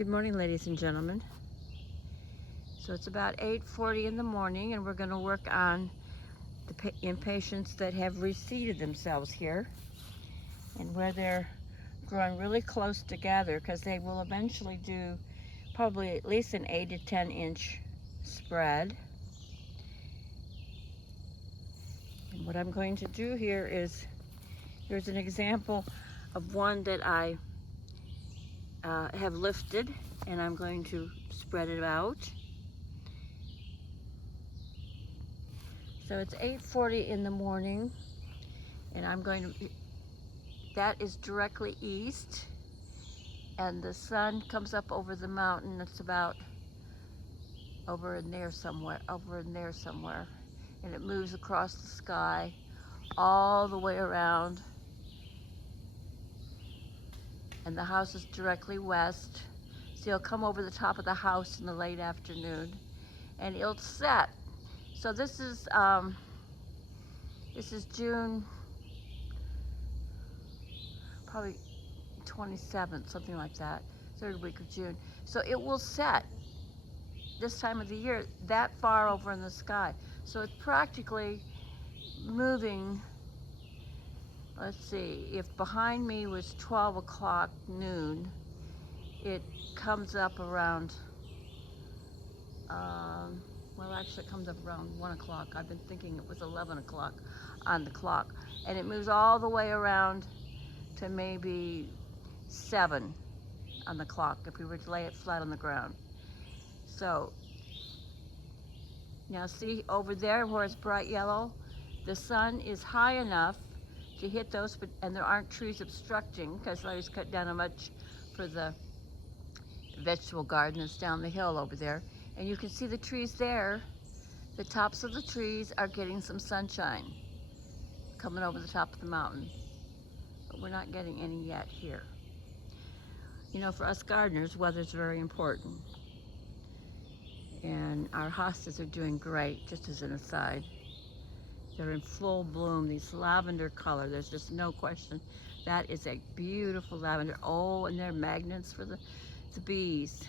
Good morning, ladies and gentlemen. So it's about 8:40 in the morning, and we're going to work on the impatiens that have reseeded themselves here, and where they're growing really close together, because they will eventually do probably at least an 8 to 10 inch spread. And what I'm going to do here is, here's an example of one that I have lifted, and I'm going to spread it out. So it's 8:40 in the morning, and I'm going to, that is directly east, and the sun comes up over the mountain. It's about over in there somewhere, and it moves across the sky all the way around, and the house is directly west. So you'll come over the top of the house in the late afternoon, and it'll set. So this is June, probably 27th, something like that, third week of June. So it will set this time of the year that far over in the sky. So it's practically moving. Let's see, if behind me was 12 o'clock noon, it comes up around, well, actually it comes up around 1 o'clock. I've been thinking it was 11 o'clock on the clock. And it moves all the way around to maybe 7 on the clock if we were to lay it flat on the ground. So now see over there where it's bright yellow, the sun is high enough to hit those, and there aren't trees obstructing, because I just cut down a much for the vegetable garden that's down the hill over there. And you can see the trees there. The tops of the trees are getting some sunshine coming over the top of the mountain, but we're not getting any yet here. You know, for us gardeners, weather's very important. And our hostas are doing great, just as an aside. They're in full bloom, these lavender color. There's just no question. That is a beautiful lavender. Oh, and they're magnets for the bees.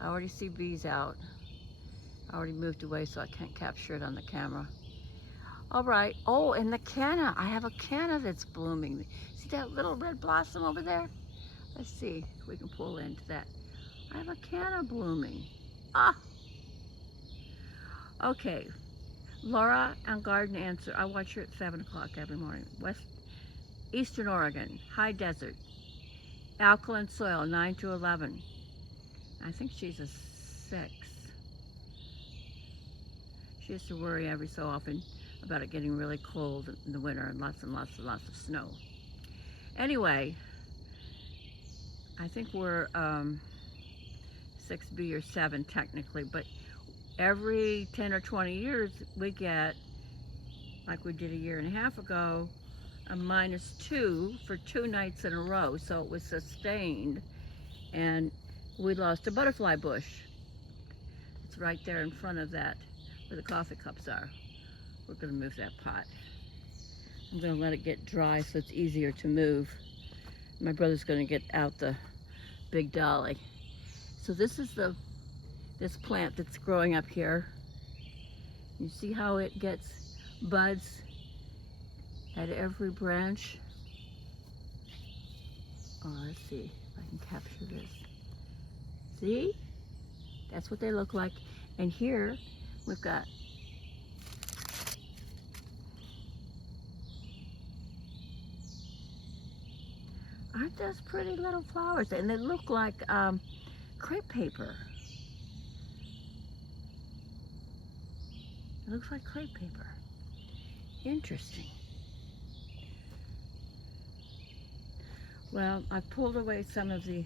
I already see bees out. I already moved away, so I can't capture it on the camera. All right. Oh, and the canna. I have a canna that's blooming. See that little red blossom over there? Let's see if we can pull into that. I have a canna blooming. Ah. Okay. Laura on Garden Answer. I watch her at 7 o'clock every morning. Eastern Oregon, high desert, alkaline soil, 9 to 11. I think she's a 6. She has to worry every so often about it getting really cold in the winter and lots of snow. Anyway, I think we're 6B or 7 technically, but every 10 or 20 years we get, like we did a year and a half ago, a -2 for 2 nights in a row. So it was sustained, and we lost a butterfly bush. It's right there in front of that where the coffee cups are. We're going to move that pot. I'm going to let it get dry so it's easier to move. My brother's going to get out the big dolly. So this is this plant that's growing up here. You see how it gets buds at every branch? Oh, let's see if I can capture this. See? That's what they look like. And here we've got aren't those pretty little flowers? And they look like crepe paper. It looks like crepe paper. Interesting. Well, I pulled away some of the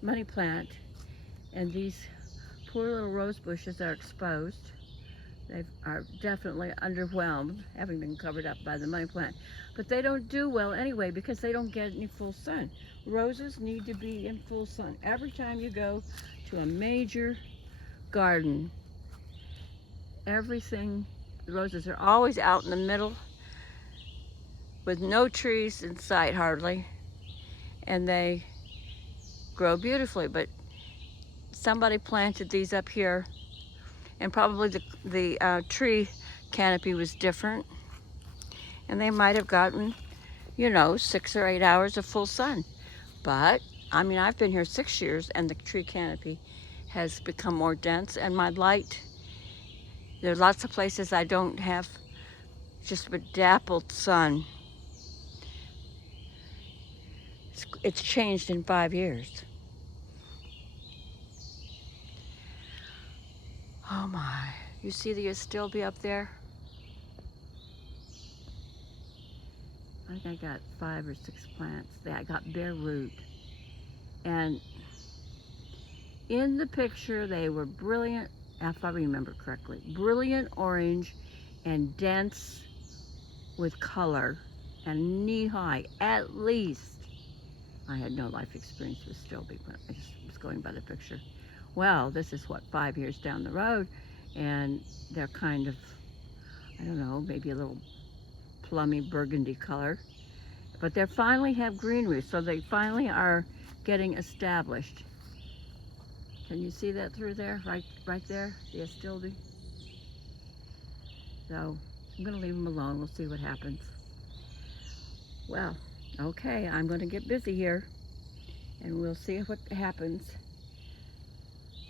money plant, and these poor little rose bushes are exposed. They are definitely underwhelmed, having been covered up by the money plant. But they don't do well anyway because they don't get any full sun. Roses need to be in full sun. Every time you go to a major garden, everything, the roses are always out in the middle with no trees in sight hardly, and they grow beautifully, but somebody planted these up here, and probably the tree canopy was different, and they might have gotten, you know, 6 or 8 hours of full sun. But I mean, I've been here 6 years, and the tree canopy has become more dense, and my light, there are lots of places I don't have just a dappled sun. It's changed in 5 years. Oh my, you see the astilbe up there? I think I got 5 or 6 plants. I got bare root. And in the picture, they were brilliant, if I remember correctly, brilliant orange and dense with color and knee-high, at least. I had no life experience with astilbe, but I just was going by the picture. Well, this is what, 5 years down the road, and they're kind of, I don't know, maybe a little plummy burgundy color, but they finally have greenery, so they finally are getting established. Can you see that through there, right there, the astilbe? So I'm going to leave them alone. We'll see what happens. Well, okay, I'm going to get busy here, and we'll see what happens.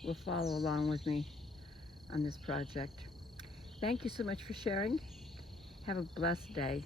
Will follow along with me on this project. Thank you so much for sharing. Have a blessed day.